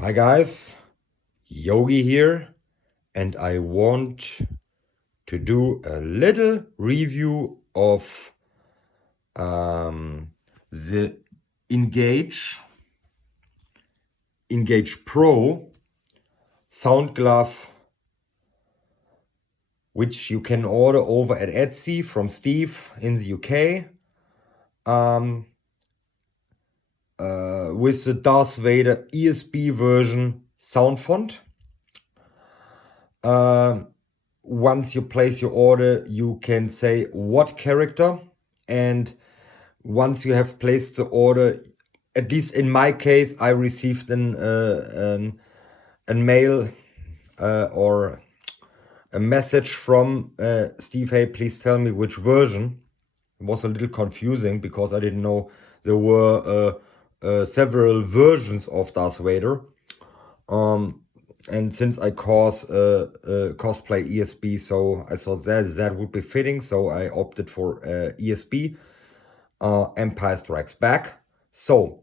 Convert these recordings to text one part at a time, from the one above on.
Hi guys, Yogi here, and I want to do a little review of the EngagePro sound glove, which you can order over at Etsy from Steve in the UK, with the Darth Vader ESP version sound font. Once you place your order, you can say what character, and once you have placed the order, at least in my case, I received a mail or a message from Steve. Hey, please tell me which version. It was a little confusing because I didn't know there were several versions of Darth Vader. And since I cosplay ESP, so I thought that would be fitting. So I opted for ESP, Empire Strikes Back. So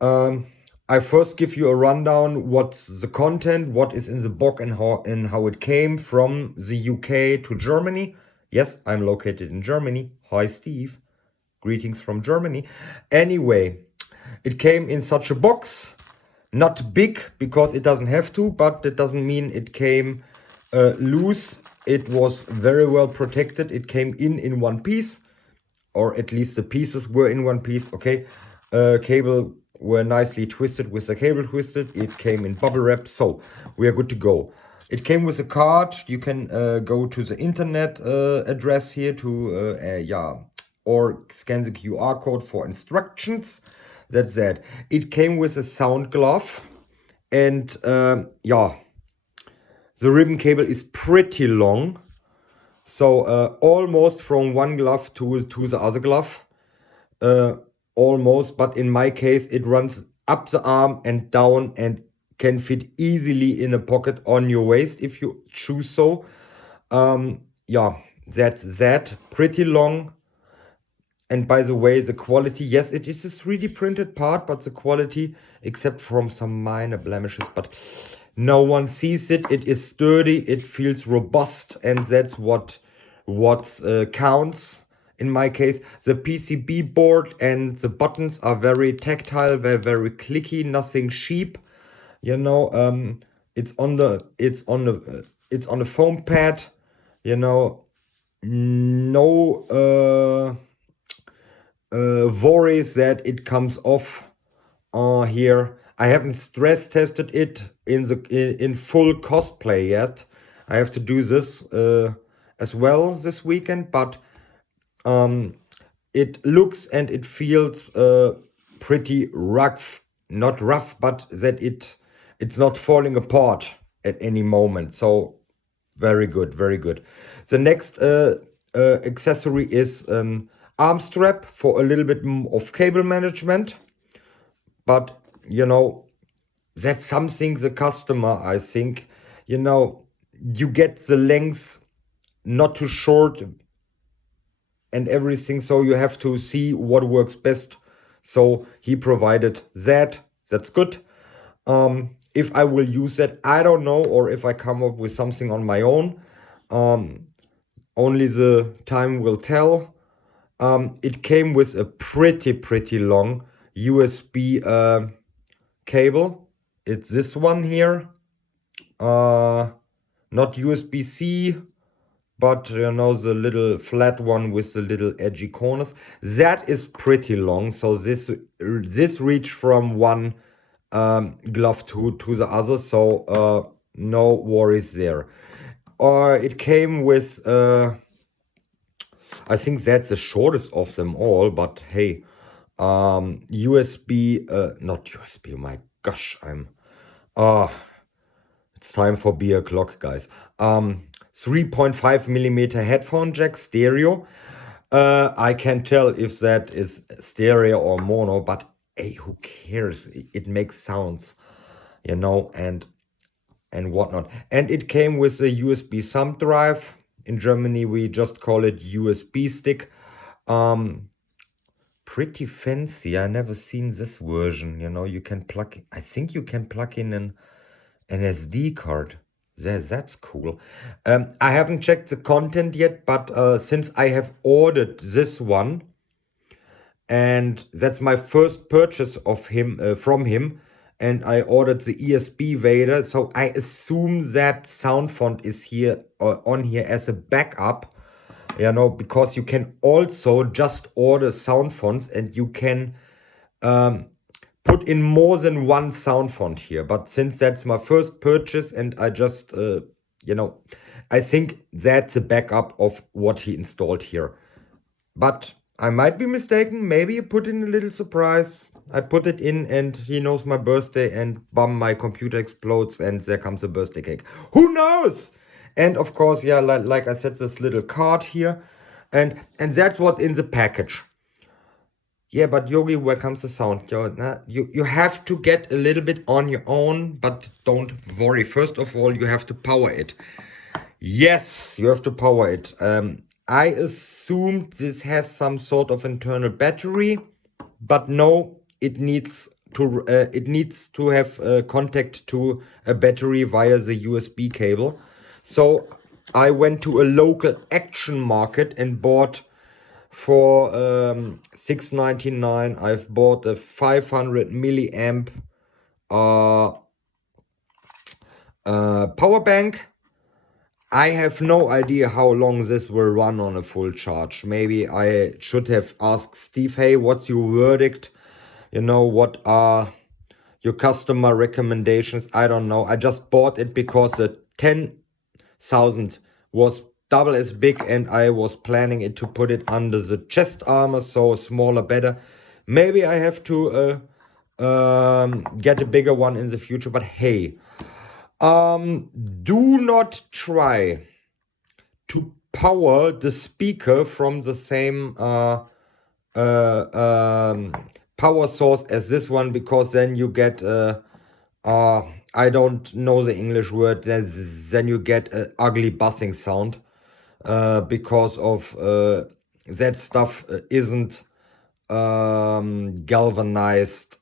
I first give you a rundown what's the content, what is in the box, and how it came from the UK to Germany. Yes, I'm located in Germany. Hi, Steve. Greetings from Germany. Anyway, it came in such a box. Not big because it doesn't have to, but that doesn't mean it came loose. It was very well protected. It came in one piece, or at least the pieces were in one piece. Okay, cable were nicely twisted with the cable twisted. It came in bubble wrap, so we are good to go. It came with a card. You can go to the internet address here to or scan the QR code for instructions. That's that. It came with a sound glove, and the ribbon cable is pretty long, so almost from one glove to the other glove, almost. But in my case, it runs up the arm and down and can fit easily in a pocket on your waist if you choose so. That's that. Pretty long. And by the way, the quality, yes, it is a 3D printed part, but the quality, except from some minor blemishes, but no one sees it. It is sturdy, it feels robust, and that's what counts. In my case, the PCB board and the buttons are very tactile, very clicky, nothing cheap. You know, it's on the foam pad. You know, no worries that it comes off here. I haven't stress tested it in full cosplay yet. I have to do this as well this weekend, but it looks and it feels pretty rough. Not rough, but that it's not falling apart at any moment. So very good, very good. The next accessory is arm strap for a little bit of cable management, but you know, that's something the customer, I think, you know, you get the length not too short and everything, so you have to see what works best. So he provided that. That's good. If I will use that, I don't know, or if I come up with something on my own, only the time will tell. It came with a pretty long USB cable. It's this one here. Not USB-C, but you know, the little flat one with the little edgy corners. That is pretty long. So this reached from one glove to the other. So no worries there. It came with I think that's the shortest of them all, but hey, USB, not USB, oh my gosh, it's time for beer o'clock, guys. 3.5 millimeter headphone jack, stereo. I can't tell if that is stereo or mono, but hey, who cares? It makes sounds, you know, and whatnot. And it came with a USB thumb drive. In Germany, we just call it USB stick. pretty fancy. I never seen this version. You know, you can plug, I think you can plug in an SD card. That's cool. I haven't checked the content yet, but since I have ordered this one, and that's my first purchase of him from him, and I ordered the ESP Vader, so I assume that sound font is here on here as a backup, you know, because you can also just order sound fonts and you can put in more than one sound font here. But since that's my first purchase and I just you know, I think that's a backup of what he installed here. But I might be mistaken. Maybe you put in a little surprise. I put it in and he knows my birthday and bam, my computer explodes and there comes a birthday cake. Who knows? And of course, yeah, like I said, this little card here. And that's what's in the package. Yeah, but Yogi, where comes the sound? You have to get a little bit on your own, but don't worry. First of all, you have to power it. Yes, you have to power it. I assumed this has some sort of internal battery, but no, it needs to have contact to a battery via the USB cable. So I went to a local Action market and bought for $6.99. I've bought a 500 milliamp power bank. I have no idea how long this will run on a full charge. Maybe I should have asked Steve, hey, what's your verdict? You know, what are your customer recommendations? I don't know. I just bought it because the 10,000 was double as big and I was planning it to put it under the chest armor, so smaller better. Maybe I have to get a bigger one in the future, but hey, do not try to power the speaker from the same power source as this one, because then you get I don't know the English word, then you get an ugly buzzing sound, because of that stuff isn't galvanized.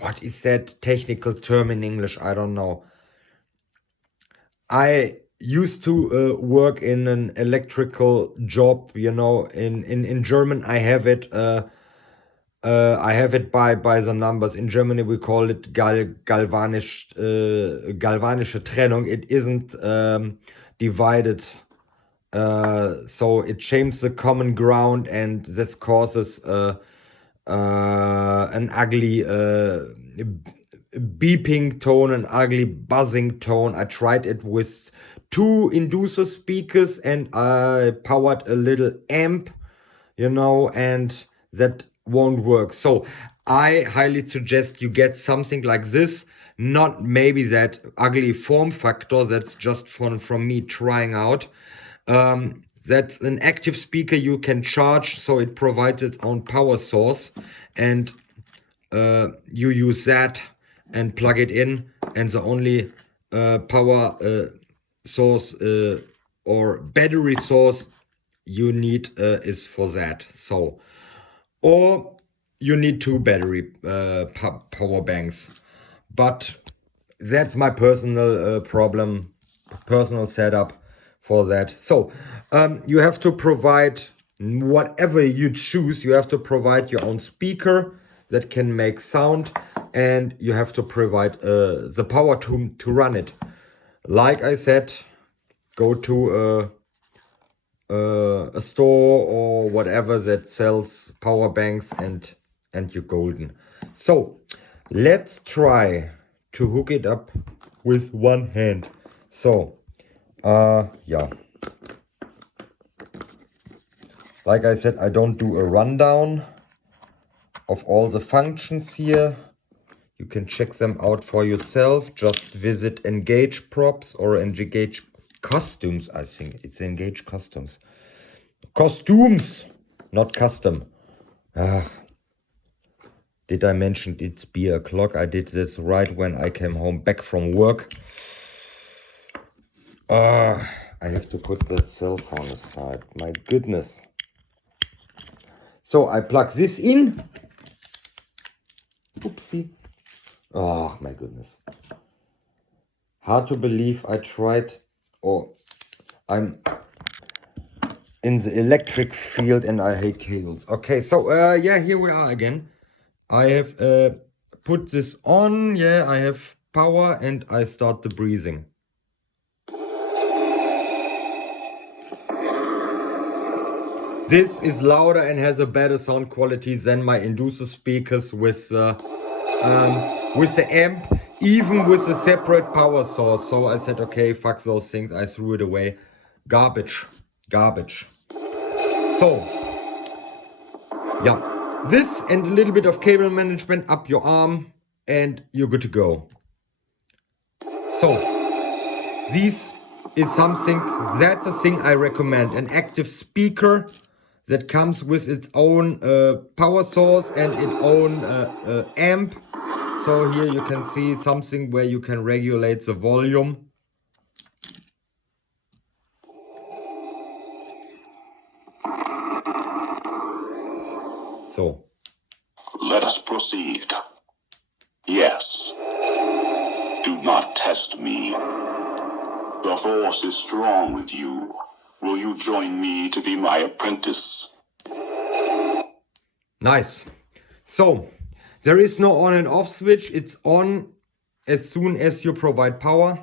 What is that technical term in English? I don't know. I used to work in an electrical job, you know. In German I have it by the numbers. In Germany we call it galvanische Trennung. It isn't divided, so it changes the common ground, and this causes an ugly beeping tone, an ugly buzzing tone. I tried it with 2 inducer speakers and I powered a little amp, you know, and that won't work. So I highly suggest you get something like this, not maybe that ugly form factor. That's just from me trying out. That's an active speaker you can charge, so it provides its own power source, and you use that and plug it in, and the only power source or battery source you need is for that. So, or you need 2 battery power banks, but that's my personal personal setup for that. So you have to provide whatever you choose. You have to provide your own speaker that can make sound, and you have to provide the power to run it. Like I said, go to a store or whatever that sells power banks, and you're golden. So let's try to hook it up with one hand. So yeah, like I said, I don't do a rundown of all the functions here. You can check them out for yourself. Just visit Engage Props or Engage Costumes. I think it's Engage Customs. Costumes, not custom. Did I mention it's beer o'clock? I did this right when I came home back from work. I have to put the cell phone aside. My goodness. So I plug this in. Oopsie. Oh my goodness. Hard to believe I tried, or I'm in the electric field and I hate cables. Okay, so yeah, here we are again. I have put this on. Yeah, I have power and I start the breathing. This is louder and has a better sound quality than my inducer speakers with the amp, even with a separate power source. So I said, okay, fuck those things. I threw it away. Garbage, garbage. So, yeah, this and a little bit of cable management up your arm and you're good to go. So, this is something, that's a thing I recommend. An active speaker that comes with its own power source and its own amp. So here you can see something where you can regulate the volume. So. Let us proceed. Yes. Do not test me. The force is strong with you. Will you join me to be my apprentice? Nice. So, there is no on and off switch. It's on as soon as you provide power.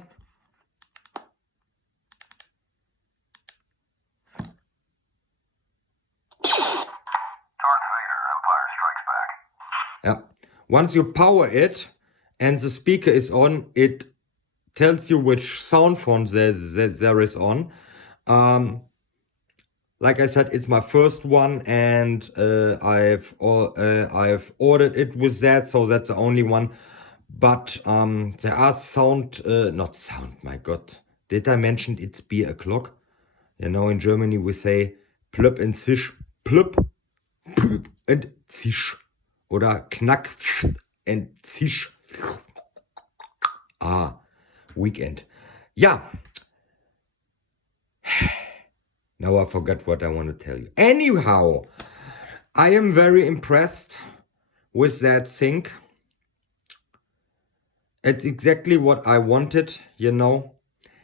Yeah. Once you power it and the speaker is on, it tells you which sound font there is on. Like I said, it's my first one, and I've ordered it with that, so that's the only one. But there are not sound. My God, did I mention it's beer o'clock? You know, in Germany we say plöpp and zisch, plöpp, plöpp and zisch, oder knack and zisch. Ah, weekend. Yeah. Now I forgot what I want to tell you. Anyhow, I am very impressed with that thing. It's exactly what I wanted, you know.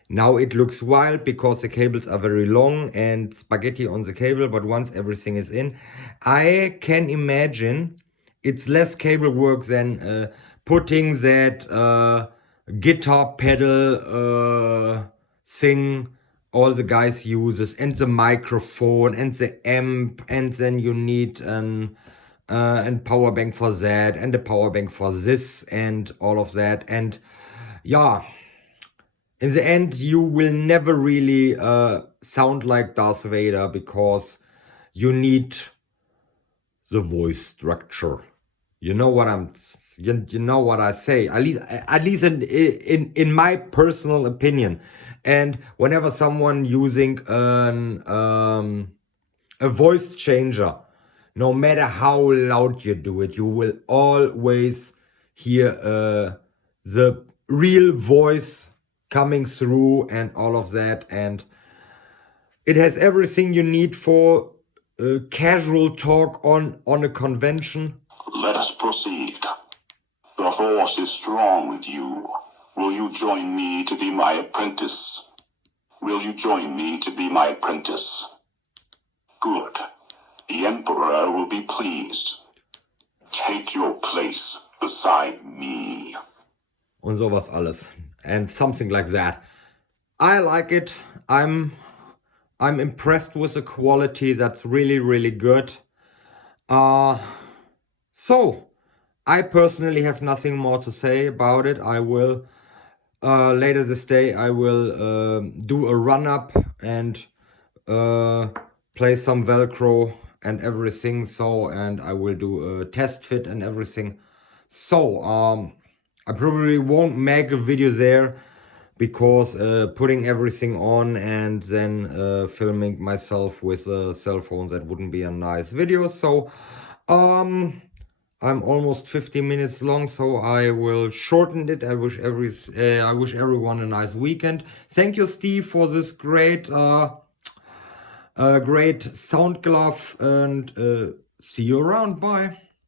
Now it looks wild because the cables are very long and spaghetti on the cable, but once everything is in, I can imagine it's less cable work than putting that guitar pedal thing all the guys uses, and the microphone and the amp, and then you need an power bank for that and a power bank for this and all of that. And yeah, in the end you will never really sound like Darth Vader because you need the voice structure. You know what you know what I say, at least in my personal opinion. And whenever someone using a voice changer, no matter how loud you do it, you will always hear the real voice coming through and all of that. And it has everything you need for casual talk on a convention. Let us proceed. The force is strong with you. Will you join me to be my apprentice? Will you join me to be my apprentice? Good. The Emperor will be pleased. Take your place beside me. Und sowas alles. And something like that. I like it. I'm impressed with the quality. That's really, really good. So, I personally have nothing more to say about it. I will, later this day, I will do a run-up and play some Velcro and everything. So, and I will do a test fit and everything. So, I probably won't make a video there because putting everything on and then filming myself with a cell phone, that wouldn't be a nice video. So, I'm almost 50 minutes long, so I will shorten it. I wish everyone a nice weekend. Thank you, Steve, for this great sound glove and See you around. Bye.